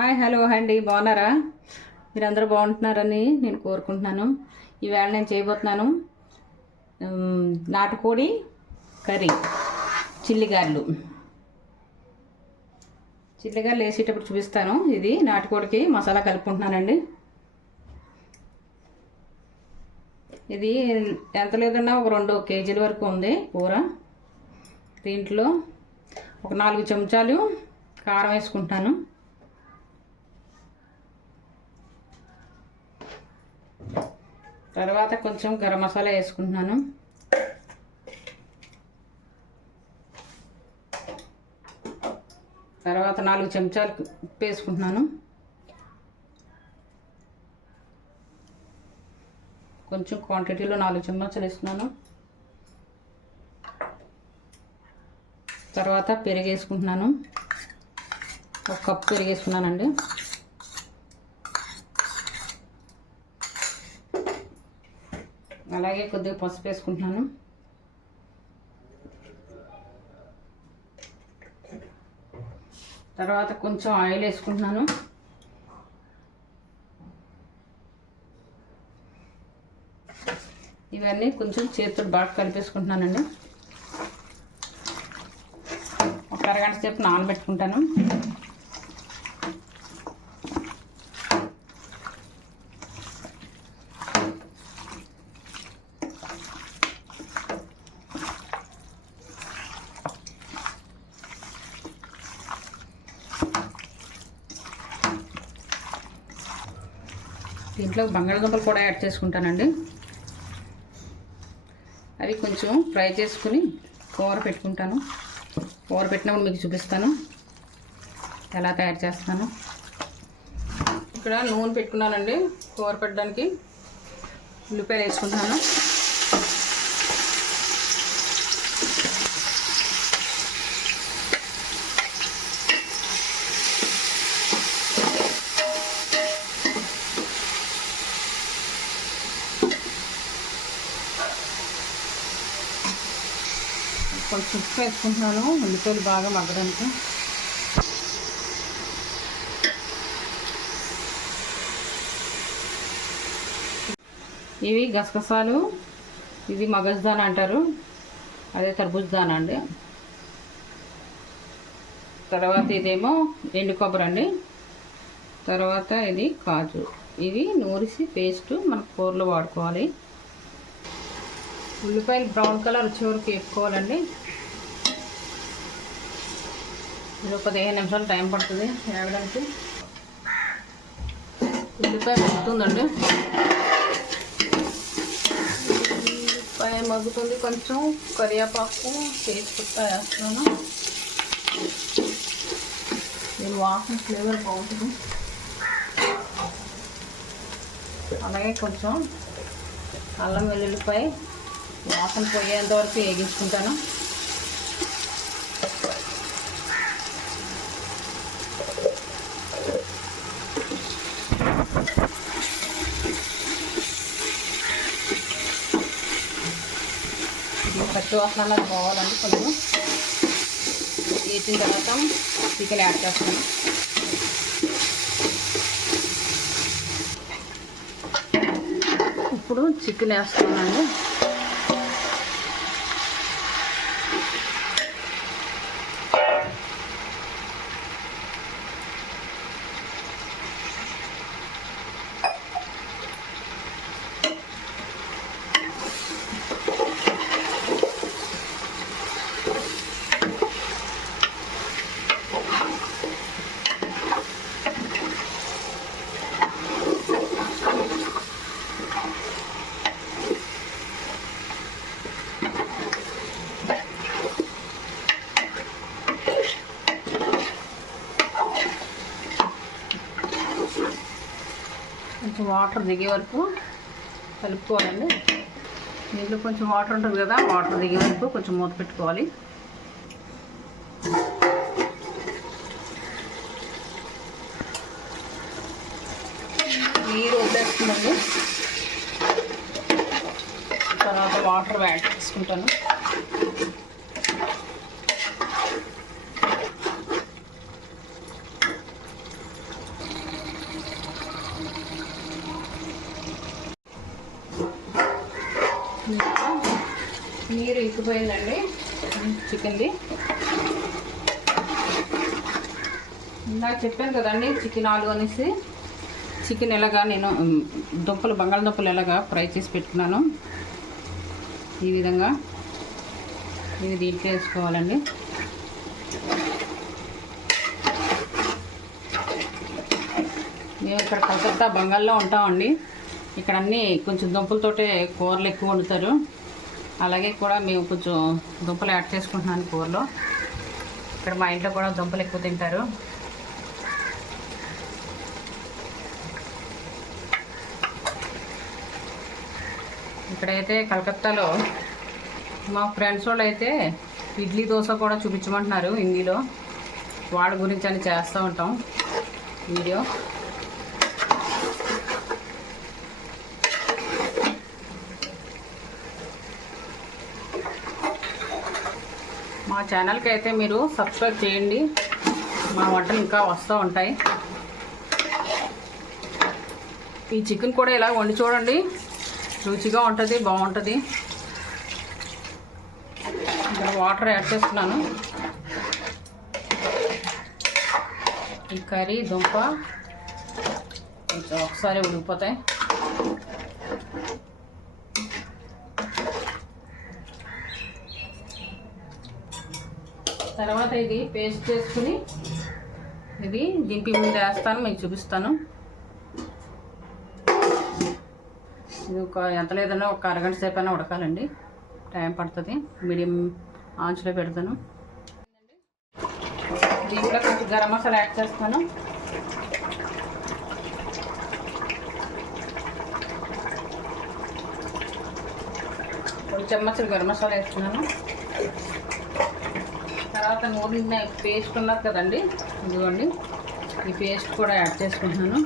Hi hello అండి. బాగున్నారా? మీరందరూ బాగుంటున్నారని నేను కోరుకుంటున్నాను. ఈవేళ నేను చేయబోతున్నాను నాటుకోడి కర్రీ చిల్లిగారెలు. చిల్లిగారెలు వేసేటప్పుడు చూపిస్తాను. ఇది నాటుకోడికి మసాలా కలుపుకుంటున్నానండి. ఇది ఎంత లేదన్నా ఒక రెండు కేజీల వరకు ఉంది కూర. దీంట్లో ఒక నాలుగు చెంచాలు కారం వేసుకుంటాను తర్వాత కొంచెం గరం మసాలా వేసుకుంటున్నాను. తర్వాత నాలుగు చెంచాలు ఉప్పు వేసుకుంటున్నాను కొంచెం క్వాంటిటీలో నాలుగు చెంచాలు వేసుకున్నాను. తర్వాత పెరుగు వేసుకుంటున్నాను ఒక కప్పు పెరుగు అలాగే కొద్దిగా పసుపు వేసుకుంటున్నాను. తర్వాత కొంచెం ఆయిల్ వేసుకుంటున్నాను. ఇవన్నీ కొంచెం చేతితో బాగా కలిపేసుకుంటున్నానండి. ఒక అరగంట సేపు నానబెట్టుకుంటాను. దీంట్లో బంగాళదుంపలు కూడా యాడ్ చేసుకుంటానండి. అవి కొంచెం ఫ్రై చేసుకుని కూర పెట్టుకుంటాను. కూర పెట్టినప్పుడు మీకు చూపిస్తాను. ఎలా తయారు చేస్తాను. ఇక్కడ నూనె పెట్టుకున్నానండి కూర పెట్టడానికి. ఉల్లిపాయలు వేసుకుంటాను కొంచెం ఉప్పు వేసుకుంటున్నాను ఉల్లిపాయలు బాగా మగ్గడానికి. ఇవి గసగసాలు. ఇది మగజ్దాన అంటారు. అదే తర్బూజ్ దాన అండి. తర్వాత ఇదేమో ఎండు కొబ్బరి అండి. తర్వాత ఇది కాజు. ఇవి నూరిసి పేస్ట్ మన కూరలో వాడుకోవాలి. ఉల్లిపాయలు బ్రౌన్ కలర్ వచ్చే వరకు వేసుకోవాలండి ఇది పదిహేను నిమిషాలు టైం పడుతుంది వేగడానికి ఉల్లిపాయ మగ్గుతుందండి. ఉల్లిపాయ మగ్గుతుంది కొంచెం. కరివేపాకు చేసి వేస్తున్నాను. దీని వాసన ఫ్లేవర్ బాగుంటుంది. అలాగే కొంచెం అల్లం వెల్లుల్లిపాయ వాసన పోయేంత వరకు వేగించుకుంటాను. ఇది పచ్చి పోవాలండి కొంచెం వేసిన తర్వాత చికెన్ యాడ్ చేస్తాను. ఇప్పుడు చికెన్ వేస్తున్నానండి కొంచెం వాటర్ దిగే వరకు కలుపుకోవాలండి. దీంట్లో కొంచెం వాటర్ ఉంటుంది కదా వాటర్ దిగే వరకు కొంచెం మూత పెట్టుకోవాలి. నీరు వదిలేస్తుందండి తర్వాత వాటర్ యాడ్ చేసుకుంటాను. నీరు ఇంకిపోయిందండి చికెన్ది ఇందాక చెప్పాను కదండి చికెన్ ఆలు అనేసి. చికెన్ ఎలాగా నేను దుంపలు బంగాళదుంపలు ఎలాగా ఫ్రై చేసి పెట్టుకున్నాను. ఈ విధంగా ఇవి దీంట్లో వేసుకోవాలండి. మేము ఇక్కడ కలకత్తా బంగాల్లో ఉంటామండి. ఇక్కడ అన్నీ కొంచెం దుంపలతోటే కూరలు ఎక్కువ వండుతారు. అలాగే కూడా మేము కొంచెం దుంపలు యాడ్ చేసుకుంటున్నాను కూరలో. ఇక్కడ మా ఇంట్లో కూడా దుంపలు ఎక్కువ తింటారు. ఇక్కడైతే కలకత్తాలో మా ఫ్రెండ్స్ వాళ్ళు అయితే ఇడ్లీ దోశ కూడా చూపించమంటున్నారు హిందీలో. వాడి గురించి అని చేస్తూ ఉంటాం వీడియో. ఛానల్కి అయితే మీరు సబ్స్క్రైబ్ చేయండి. మా వంటలు ఇంకా వస్తూ ఉంటాయి. ఈ చికెన్ కూడా ఇలా వండి చూడండి. రుచిగా ఉంటుంది బాగుంటుంది. ఇక్కడ వాటర్ యాడ్ చేస్తున్నాను. ఈ కర్రీ దుంప కొంచెం ఒకసారి ఉడికిపోతాయి. తర్వాత ఇది పేస్ట్ చేసుకుని ఇది దింపి ముందు వేస్తాను మీకు చూపిస్తాను. ఇది ఒక ఎంత లేదన్నా ఒక అరగంట సేపు అయినా ఉడకాలండి. టైం పడుతుంది. మీడియం ఆంచులో పెడతాను. దీంట్లో కొంచెం గరం మసాలా యాడ్ చేస్తాను. కొన్ని చెమ్మచ్చులు గరం మసాలా వేస్తున్నాను. తర్వాత నూనె పేస్ట్ ఉన్నది కదండి ఇదిగోండి. ఈ పేస్ట్ కూడా యాడ్ చేసుకుంటున్నాను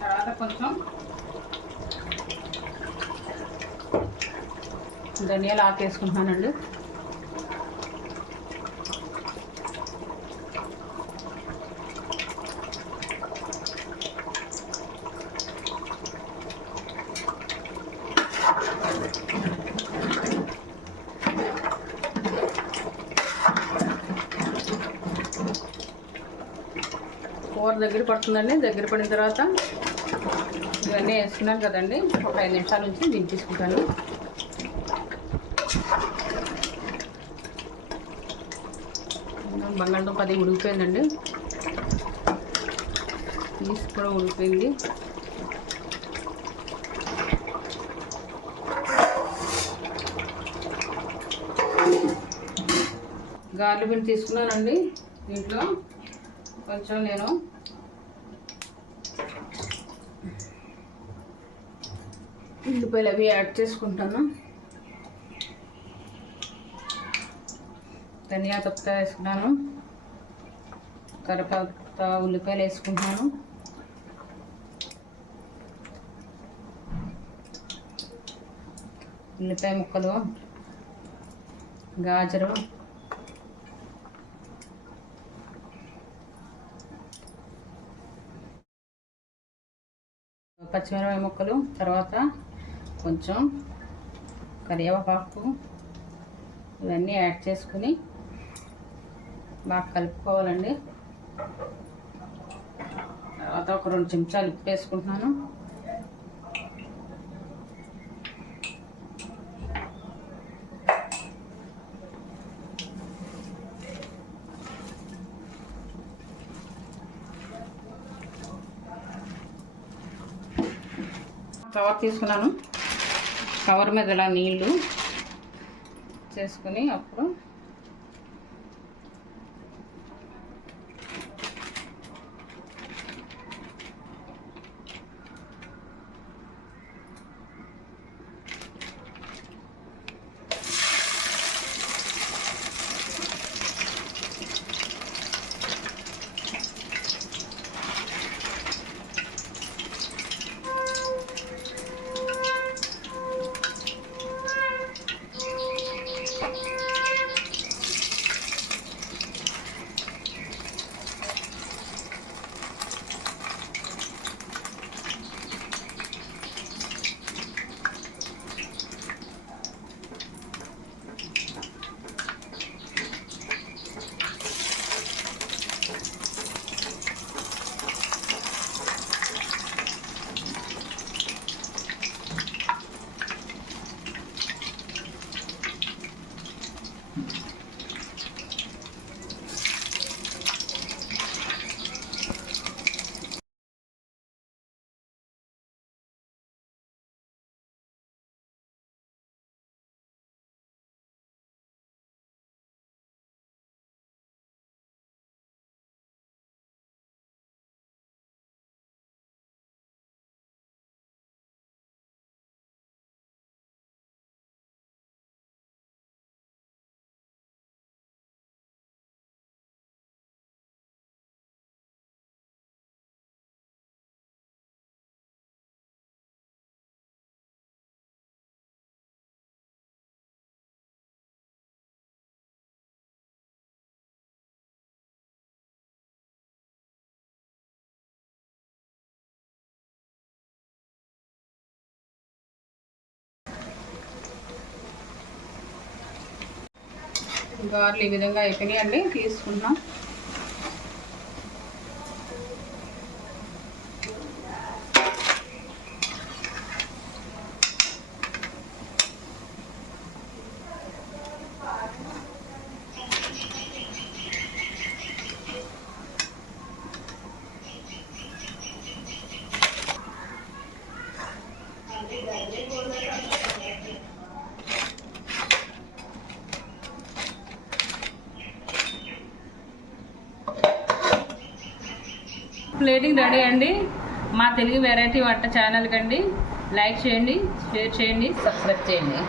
తర్వాత కొంచెం ధనియాలు ఆకు కూర దగ్గర పడుతుందండి. దగ్గర పడిన తర్వాత ఇవన్నీ వేసుకున్నాను కదండి. ఒక ఐదు నిమిషాల నుంచి దించేసుకుంటాను బంగాళదుంప అది ఉడికిపోయిందండి. పీస్ కూడా ఉడికిపోయింది. గార్లు పిండి తీసుకున్నానండి దీంట్లో. కొంచెం నేను ఉల్లిపాయలు అవి యాడ్ చేసుకుంటాను. ధనియా తప్ప వేసుకున్నాను. కరివేపాకు ఉల్లిపాయలు వేసుకుంటున్నాను. ఉల్లిపాయ ముక్కలు గాజరు పచ్చిమిరపాయ ముక్కలు తర్వాత కొంచెం కరివేపాకు ఇవన్నీ యాడ్ చేసుకుని బాగా కలుపుకోవాలండి. తర్వాత ఒక రెండు చెంచాలు ఉప్పు వేసుకుంటున్నాను. కవర్ తీసుకున్నాను. కవర్ మీద ఇలా నీళ్ళు చేసుకుని అప్పుడు గారెలు ఈ విధంగా అయిపోయినాయండి తీసుకున్నాం ప్లేటింగ్ రెడీ అండి. మా తెలుగు వెరైటీ వంట ఛానల్కి అండి లైక్ చేయండి షేర్ చేయండి సబ్స్క్రైబ్ చేయండి.